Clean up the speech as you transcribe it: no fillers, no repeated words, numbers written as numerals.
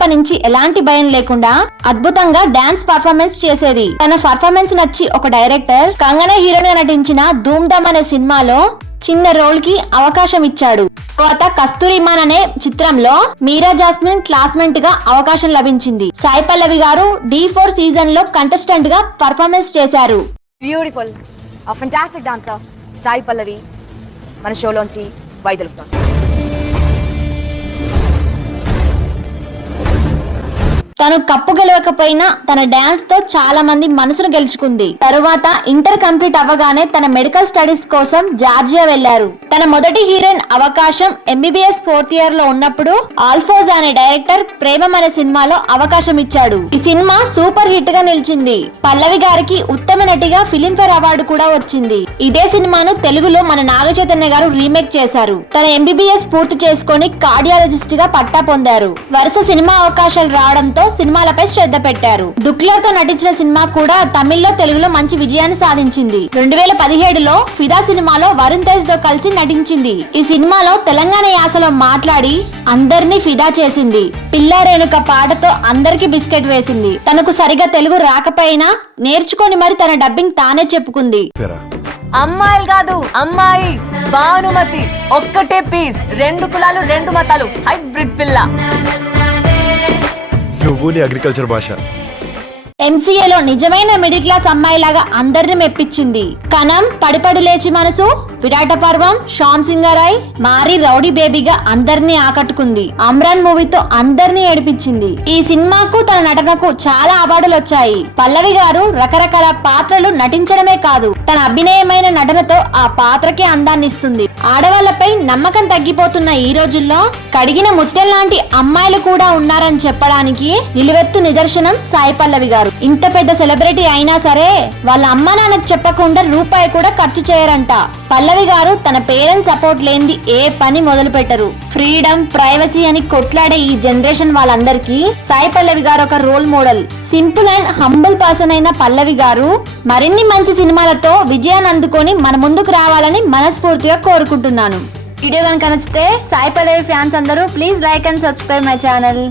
చిన్నప్పటి నుంచి ఎలాంటి భయం లేకుండా అద్భుతంగా డాన్స్ పర్ఫార్మెన్స్ చేసేది. తన పర్ఫార్మెన్స్ నచ్చి ఒక డైరెక్టర్ కంగనా హీరోయిన్ గా నటించిన ధూమ్ ధామ్ అనే సినిమాలో చిన్న రోల్ కి అవకాశం ఇచ్చాడు. తర్వాత కస్తూరిమాన్ అనే చిత్రంలో మీరా జాస్మిన్ క్లాస్మేట్ గా అవకాశం లభించింది. సాయి పల్లవి గారు D4 సీజన్ లో కంటెస్టెంట్ గా పర్ఫార్మెన్స్ చేశారు. Beautiful, a fantastic dancer Sai Pallavi మన షోలోంచి వైదొలుగుతాం. తను కప్పు గెలవకపోయినా తన డాన్స్ తో చాలా మంది మనసును గెలుచుకుంది. తరువాత ఇంటర్ కంప్లీట్ అవ్వగానే తన మెడికల్ స్టడీస్ కోసం జార్జియా వెళ్లారు. తన మొదటి హీరోయిన్ అవకాశం MBBS 4th ఇయర్ లో ఉన్నప్పుడు ఆల్ఫోజ్ అనే డైరెక్టర్ ప్రేమం అనే సినిమాలో అవకాశం ఇచ్చాడు. ఈ సినిమా సూపర్ హిట్ గా నిలిచింది. పల్లవి గారికి ఉత్తమ నటిగా ఫిలింఫేర్ అవార్డు కూడా వచ్చింది. ఇదే సినిమాను తెలుగులో మన నాగ చైతన్య గారు రీమేక్ చేశారు. తన MBBS పూర్తి చేసుకుని కార్డియాలజిస్ట్ గా పట్టా పొందారు. వరుస సినిమా అవకాశాలు రావడంతో సినిమాలపై శ్రద్ధ పెట్టారు. దుక్లర్ తో నటించిన సినిమా కూడా తమిళ్లో తెలుగులో మంచి విజయాన్ని సాధించింది. 2017లో ఫిదా సినిమాలో వరుణ్ తేజ్ తో కలిసి నటించింది. ఈ సినిమాలో తెలంగాణ యాసలో మాట్లాడి అందరినీ ఫిదా చేసింది. పిల్ల రేణుక పాటతో అందరికి బిస్కెట్ వేసింది. తనకు సరిగా తెలుగు రాకపోయినా నేర్చుకొని మరి తన డబ్బింగ్ తానే చెప్పుకుంది. అమ్మాయిలు కాదు, అమ్మాయి భానుమతి ఒక్కటే పీస్, 2 కులాలు 2 మతాలు, హైబ్రిడ్ పిల్ల. అగ్రికల్చర్ భాష MCAలో నిజమైన మిడిల్ క్లాస్ అమ్మాయిలాగా అందరిని మెప్పించింది. కనం, పడిపడి లేచి మనసు, విరాట పర్వం, శ్యామ్ సింగరాయ్, మారి రౌడీ బేబీగా అందరినీ ఆకట్టుకుంది. అమ్రాన్ మూవీతో అందరినీ ఏడిపించింది. ఈ సినిమాకు తన నటనకు చాలా అవార్డులు వచ్చాయి. పల్లవి గారు రకరకాల పాత్రలు నటించడమే కాదు, తన అభినయమైన నటనతో ఆ పాత్రకి అందాన్ని ఇస్తుంది. ఆడవాళ్లపై నమ్మకం తగ్గిపోతున్న ఈ రోజుల్లో కడిగిన ముత్యం లాంటి అమ్మాయిలు కూడా ఉన్నారని చెప్పడానికి నిలువెత్తు నిదర్శనం సాయి పల్లవి గారు. ఇంత పెద్ద సెలబ్రిటీ అయినా సరే వాళ్ళ అమ్మా నాన్నకు చెప్పకుండా రూపాయి కూడా ఖర్చు చేయరంట. పల్లవి గారు తన పేరెంట్స్ సపోర్ట్ లేనిది ఏ పని మొదలు పెట్టరు. ఫ్రీడమ్, ప్రైవసీ అని కొట్లాడే ఈ జనరేషన్ వాళ్ళందరికీ సాయి పల్లవి గారు ఒక role model. Simple and humble person అయిన పల్లవి గారు మరిన్ని మంచి సినిమాలతో విజయాన్ని అందుకొని మన ముందుకు రావాలని మనస్ఫూర్తిగా కోరుకుంటున్నాను. వీడియో కనుక నచ్చితే సాయి పల్లవి ఫ్యాన్స్ అందరూ please like and subscribe my channel.